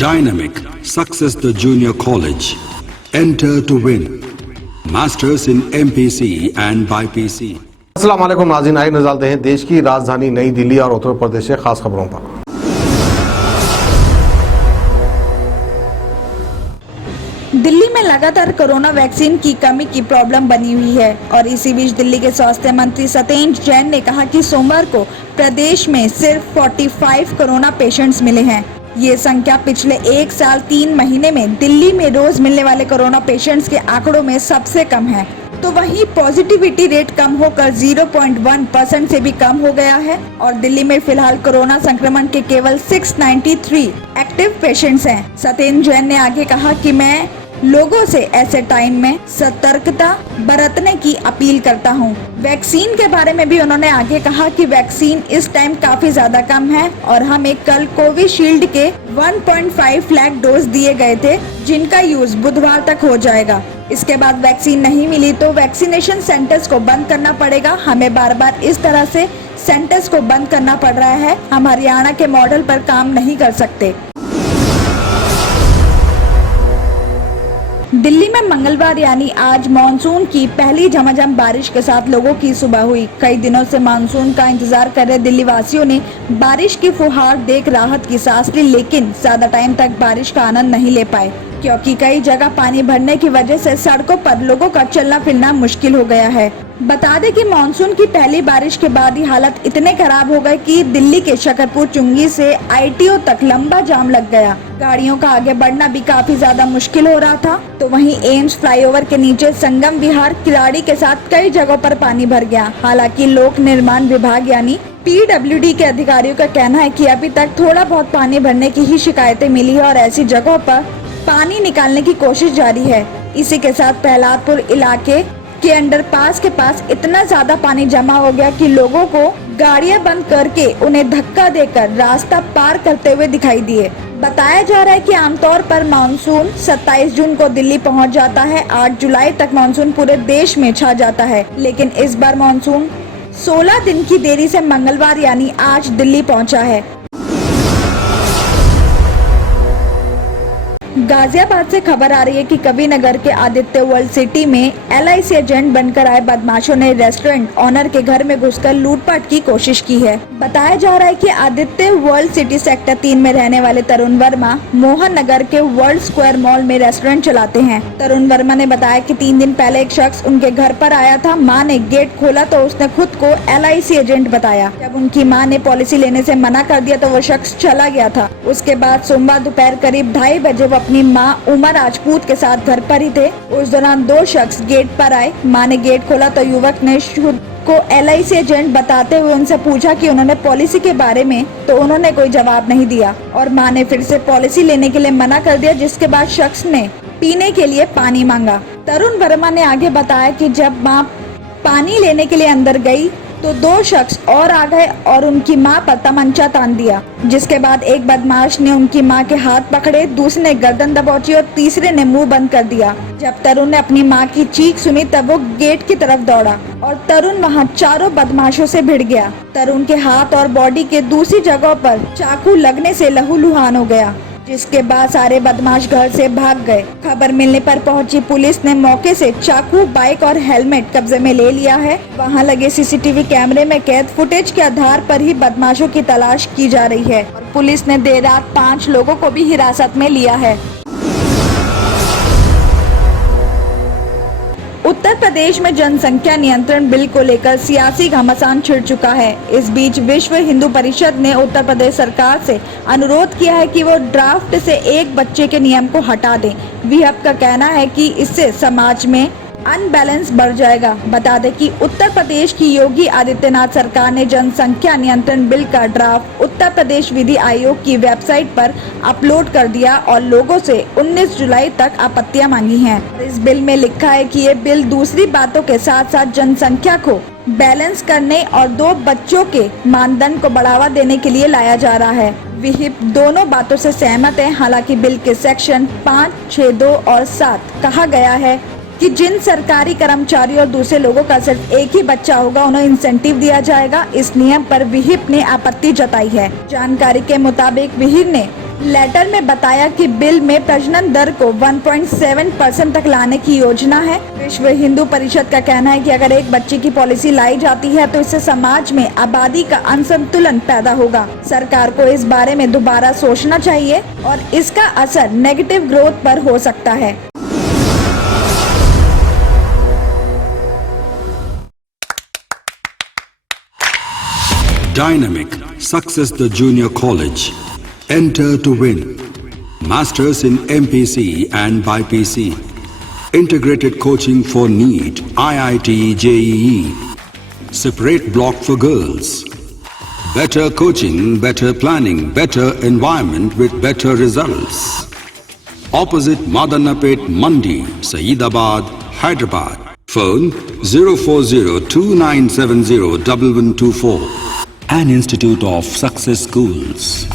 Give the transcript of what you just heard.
Dynamic Success the Junior College. Enter to win. Masters in MPC and BPC. अस्सलाम वालेकुम नाज़रीन, आइए नज़र डालते हैं देश की राजधानी नई दिल्ली और उत्तर प्रदेश से खास खबरों पर। दिल्ली में लगातार कोरोना वैक्सीन की कमी की प्रॉब्लम बनी हुई है और इसी बीच दिल्ली के स्वास्थ्य मंत्री सत्येंद्र जैन ने कहा कि सोमवार को प्रदेश में सिर्फ 45 कोरोना पेशेंट्स मिले हैं। ये संख्या पिछले 1 साल 3 महीने में दिल्ली में रोज मिलने वाले कोरोना पेशेंट्स के आंकड़ों में सबसे कम है। तो वहीं पॉजिटिविटी रेट कम होकर 0.1% से भी कम हो गया है और दिल्ली में फिलहाल कोरोना संक्रमण के केवल 693 एक्टिव पेशेंट्स हैं। सत्येंद्र जैन ने आगे कहा कि मैं लोगों से ऐसे टाइम में सतर्कता बरतने की अपील करता हूं। वैक्सीन के बारे में भी उन्होंने आगे कहा कि वैक्सीन इस टाइम काफी ज्यादा कम है और हमें कल कोविशील्ड के 1.5 लाख डोज दिए गए थे जिनका यूज बुधवार तक हो जाएगा। इसके बाद वैक्सीन नहीं मिली तो वैक्सीनेशन सेंटर्स को बंद करना पड़ेगा। हमें बार बार इस तरह से सेंटर्स को बंद करना पड़ रहा है। हम हरियाणा के मॉडल पर काम नहीं कर सकते। दिल्ली में मंगलवार यानी आज मानसून की पहली झमाझम बारिश के साथ लोगों की सुबह हुई। कई दिनों से मानसून का इंतजार कर रहे दिल्ली वासियों ने बारिश की फुहार देख राहत की सांस ली, लेकिन ज्यादा टाइम तक बारिश का आनंद नहीं ले पाए क्योंकि कई जगह पानी भरने की वजह से सड़कों पर लोगों का चलना फिरना मुश्किल हो गया है। बता दें कि मानसून की पहली बारिश के बाद ही हालत इतने खराब हो गए कि दिल्ली के शकरपुर चुंगी से ITO तक लंबा जाम लग गया। गाड़ियों का आगे बढ़ना भी काफी ज्यादा मुश्किल हो रहा था। तो वहीं एम्स फ्लाईओवर के नीचे संगम विहार किराड़ी के साथ कई जगहों पर पानी भर गया। हालांकि लोक निर्माण विभाग यानी PWD के अधिकारियों का कहना है कि अभी तक थोड़ा बहुत पानी भरने की ही शिकायतें मिली है और ऐसी जगहों पर पानी निकालने की कोशिश जारी है। इसी के साथ प्रहलादपुर इलाके के अंडरपास के पास इतना ज्यादा पानी जमा हो गया कि लोगों को गाड़ियां बंद करके उन्हें धक्का देकर रास्ता पार करते हुए दिखाई दिए। बताया जा रहा है कि आमतौर पर मानसून 27 जून को दिल्ली पहुंच जाता है। 8 जुलाई तक मानसून पूरे देश में छा जाता है, लेकिन इस बार मानसून 16 दिन की देरी से मंगलवार यानी आज दिल्ली पहुंचा है। गाजियाबाद से खबर आ रही है कि कविनगर के आदित्य वर्ल्ड सिटी में LIC एजेंट बनकर आए बदमाशों ने रेस्टोरेंट ऑनर के घर में घुसकर लूटपाट की कोशिश की है। बताया जा रहा है कि आदित्य वर्ल्ड सिटी सेक्टर 3 में रहने वाले तरुण वर्मा मोहन नगर के वर्ल्ड स्क्वायर मॉल में रेस्टोरेंट चलाते हैं। तरुण वर्मा ने बताया कि 3 दिन पहले एक शख्स उनके घर पर आया था। मां ने गेट खोला तो उसने खुद को LIC एजेंट बताया। जब उनकी मां ने पॉलिसी लेने से मना कर दिया तो वो शख्स चला गया था। उसके बाद सोमवार दोपहर करीब 2:30 बजे वो अपनी मां उमा राजपूत के साथ घर पर ही थे। उस दौरान 2 शख्स गेट पर आए। मां ने गेट खोला तो युवक ने खुद को LIC एजेंट बताते हुए उनसे पूछा कि उन्होंने पॉलिसी के बारे में, तो उन्होंने कोई जवाब नहीं दिया और मां ने फिर से पॉलिसी लेने के लिए मना कर दिया, जिसके बाद शख्स ने पीने के लिए पानी मांगा। तरुण वर्मा ने आगे बताया कि जब मां पानी लेने के लिए अंदर गई तो 2 शख्स और आ गए और उनकी मां पर तमंचा तान दिया, जिसके बाद एक बदमाश ने उनकी मां के हाथ पकड़े, दूसरे ने गर्दन दबोची और तीसरे ने मुंह बंद कर दिया। जब तरुण ने अपनी मां की चीख सुनी तब वो गेट की तरफ दौड़ा और तरुण वहां चारों बदमाशों से भिड़ गया। तरुण के हाथ और बॉडी के दूसरी जगहों पर चाकू लगने से लहूलुहान हो गया, जिसके बाद सारे बदमाश घर से भाग गए। खबर मिलने पर पहुंची पुलिस ने मौके से चाकू, बाइक और हेलमेट कब्जे में ले लिया है। वहां लगे CCTV कैमरे में कैद फुटेज के आधार पर ही बदमाशों की तलाश की जा रही है और पुलिस ने देर रात 5 लोगों को भी हिरासत में लिया है। उत्तर प्रदेश में जनसंख्या नियंत्रण बिल को लेकर सियासी घमासान छिड़ चुका है। इस बीच विश्व हिंदू परिषद ने उत्तर प्रदेश सरकार से अनुरोध किया है कि वो ड्राफ्ट से 1 बच्चे के नियम को हटा दें। विहप का कहना है कि इससे समाज में अनबैलेंस बढ़ जाएगा। बता दें कि उत्तर प्रदेश की योगी आदित्यनाथ सरकार ने जनसंख्या नियंत्रण बिल का ड्राफ्ट उत्तर प्रदेश विधि आयोग की वेबसाइट पर अपलोड कर दिया और लोगों से 19 जुलाई तक आपत्तियां मांगी हैं। इस बिल में लिखा है कि ये बिल दूसरी बातों के साथ साथ जनसंख्या को बैलेंस करने और 2 बच्चों के मानदंड को बढ़ावा देने के लिए लाया जा रहा है। विहिप दोनों बातों से सहमत है। हालांकि बिल के सेक्शन 5, 6, 2 और 7 कहा गया है कि जिन सरकारी कर्मचारी और दूसरे लोगों का सिर्फ एक ही बच्चा होगा उन्हें इंसेंटिव दिया जाएगा। इस नियम पर विहिप ने आपत्ति जताई है। जानकारी के मुताबिक विहिप ने लेटर में बताया कि बिल में प्रजनन दर को 1.7% तक लाने की योजना है। विश्व हिंदू परिषद का कहना है कि अगर एक बच्चे की पॉलिसी लाई जाती है तो इससे समाज में आबादी का असंतुलन पैदा होगा। सरकार को इस बारे में दोबारा सोचना चाहिए और इसका असर नेगेटिव ग्रोथ पर हो सकता है। Dynamic Success the Junior College. Enter to win. Masters in MPC and BPC. Integrated coaching for NEET, IIT, JEE. Separate block for girls. Better coaching, better planning, better environment with better results. Opposite Madanapet Mandi, Saeedabad, Hyderabad. Phone 04029701124. An Institute of Success Schools.